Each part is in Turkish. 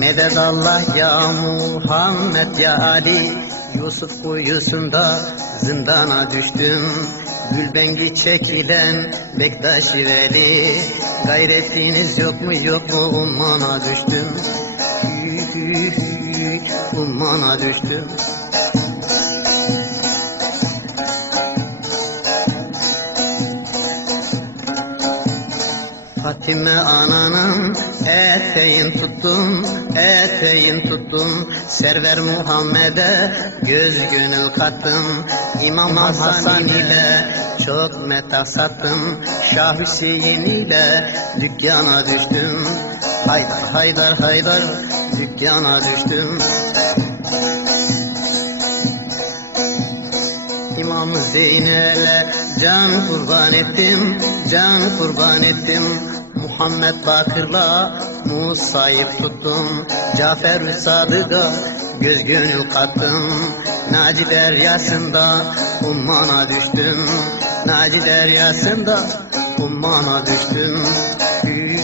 Medet Allah ya Muhammed ya Ali. Yusuf kuyusunda zindana düştüm. Gülbengi çekilen Bektaş Veli Gayretiniz yok mu yok mu? Ummana düştüm. Ummana düştüm Fatime ananın eteğin tuttum, eteğin tuttum. Server Muhammed'e göz gönül kattım. İmam Hasan ile çok meta sattım. Şah Hüseyin ile dükkana düştüm. Haydar haydar haydar dükkana düştüm. İmam Zeynel'e can kurban ettim, can kurban ettim. Muhammed Bakır'la Musa'yı tuttum. Cafer Sadık'a göz gönül kattım. Naci deryasında ummana düştüm. Naci deryasında ummana düştüm. Hü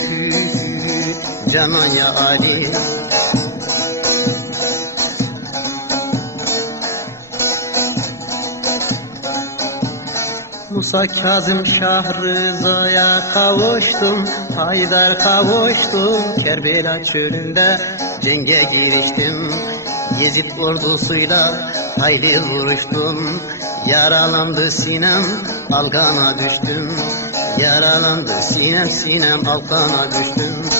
canan ya Ali. Musa Kazım Şah Rıza'ya kavuştum Haydar kavuştum Kerbela çölünde cenge giriştim. Yezid ordusuyla hayli vuruştum. Yaralandı sinem algana düştüm. Yaralandı sinem sinem algana düştüm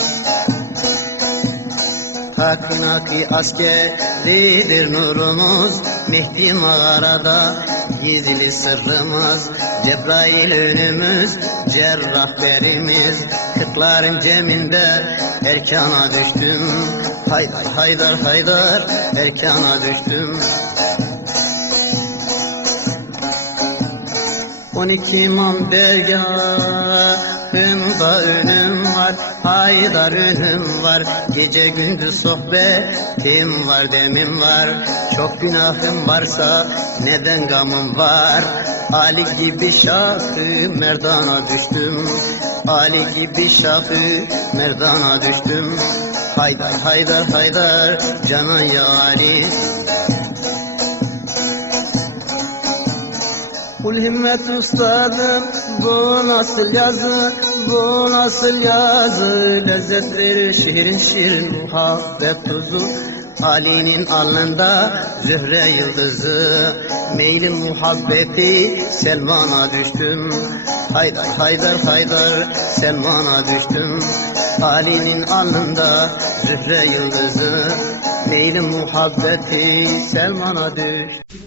Hakkı askeridir nurumuz Mehdi mağarada gizli sırrımız. Cebrail önümüz cerrah berimiz. Kırkların ceminde erkana düştüm. Haydar haydar haydar erkana düştüm. On iki imam dergahında önüm var Haydar önüm var. Gece gündüz sohbetim var demim var. Çok günahım varsa neden gamım var? Ali gibi şahı merdana düştüm. Ali gibi şahı merdana düştüm. Haydar haydar haydar canan Ali Kul himmet ustadım bu nasıl yazı bu nasıl yazı lezzet verir şiirin şiirin muhabbet tuzu Ali'nin alnında zühre yıldızı Meylim muhabbeti Selman'a düştüm Haydar haydar haydar Selman'a düştüm Ali'nin alnında zühre yıldızı Meylim muhabbeti Selman'a düştüm